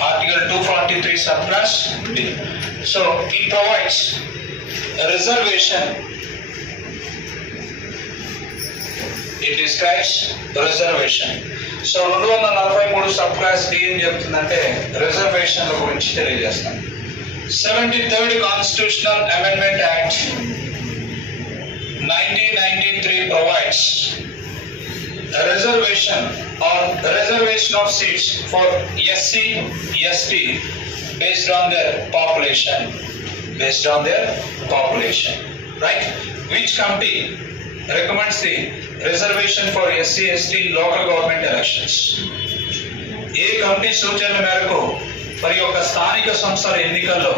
Article 243 subclass B. So it provides a reservation. It describes reservation. So 243 subclass D ఏం చెప్తుందంటే రిజర్వేషన్ల గురించి తెలియజేస్తాం. 73rd Constitutional Amendment Act 1993 provides a reservation or reservation of seats for SC, ST based on their population. Right? Which committee recommends the reservation for SC, ST in local government elections? A committee సూచనల మేరకు మరి యొక్క స్థానిక సంస్థల ఎన్నికల్లో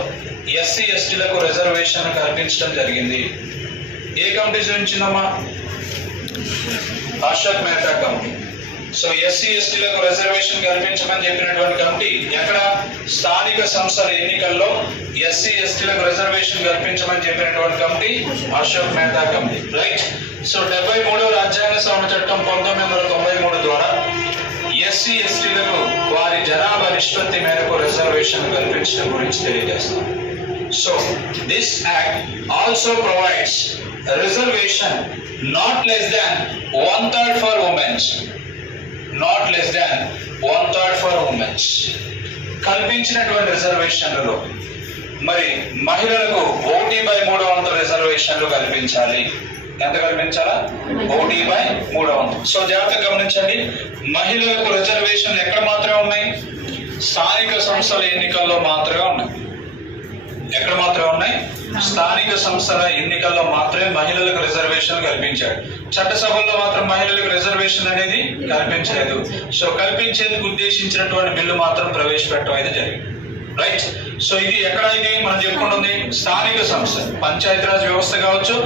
SC ఎస్టీలకు reservation కల్పించడం జరిగింది? ఏ కమిటీ సూచించిందమ్మా? Ashok Mehta committee. So SC ఎస్టీలకు రిజర్వేషన్ కల్పించమని చెప్పినటువంటి కమిటీ ఎక్కడ? స్థానిక సంస్థల ఎన్నికల్లో ఎస్సీ ఎస్టీలకు రిజర్వేషన్ కల్పించమని చెప్పినటువంటి committee Ashok Mehta committee. Right. So 73వ రాజ్యాంగ సవరణ చట్టం 1993 ద్వారా ఎస్సీ ఎస్టీలకు వారి జనాభా నిష్పత్తి మేరకు రిజర్వేషన్ కల్పించడం గురించి తెలియజేస్తాం. So this act also provides reservation not less than 1/3 for women's. కల్పించినటువంటి రిజర్వేషన్లలో మరి మహిళలకు 1/3 రిజర్వేషన్లు కల్పించాలి. ఎంత కల్పించాలా? 1/3. సో జాగ్రత్తగా గమనించండి, మహిళలకు రిజర్వేషన్లు ఎక్కడ మాత్రమే ఉన్నాయి? స్థానిక సంస్థల ఎన్నికల్లో మాత్రమే ఉన్నాయి. ఎక్కడ మాత్రమే ఉన్నాయి? స్థానిక సంస్థల ఎన్నికల్లో మాత్రమే మహిళలకు రిజర్వేషన్ కల్పించాడు. చట్టసభల్లో మాత్రం మహిళలకు రిజర్వేషన్ అనేది కల్పించలేదు. సో కల్పించేందుకు ఉద్దేశించినటువంటి బిల్లు మాత్రం ప్రవేశపెట్టడం అయితే జరిగింది. రైట్. సో ఇది ఎక్కడ ఇది మనం చెప్పుకుంటుంది? స్థానిక సంస్థ, పంచాయతీరాజ్ వ్యవస్థ కావచ్చు,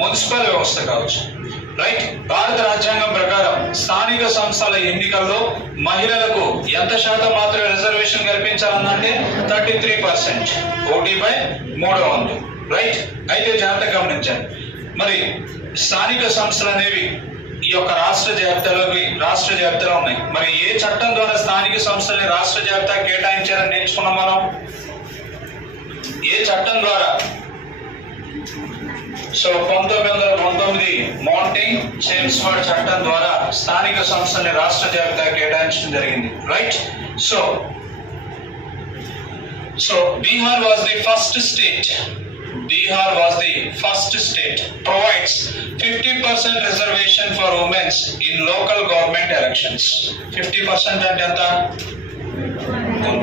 మున్సిపల్ వ్యవస్థ కావచ్చు. రైట్. భారత రాజ్యాంగం ప్రకారం స్థానిక సంస్థల ఎన్నికల్లో మహిళలకు ఎంత శాతం మాత్రమే రిజర్వేషన్ కల్పించాలన్నంటే 33%, 1/3. రైట్. అయితే జాగ్రత్తగా గమనించండి, మరి స్థానిక సంస్థలు అనేవి ఈ యొక్క రాష్ట్ర జాబితాలో ఉన్నాయి. మరి ఏ చట్టం ద్వారా స్థానిక సంస్థల్ని రాష్ట్ర జాబితా కేటాయించారని నేర్చుకున్నాం మనం? ఏ చట్టం ద్వారా? సో 1919 మౌంటింగ్ చేమ్స్ఫర్డ్ చట్టం ద్వారా స్థానిక సంస్థల్ని రాష్ట్ర జాబితా కేటాయించడం జరిగింది. Right. So Bihar was the first state provides 50% reservation for women in local government elections. 50% అంటే ఎంత?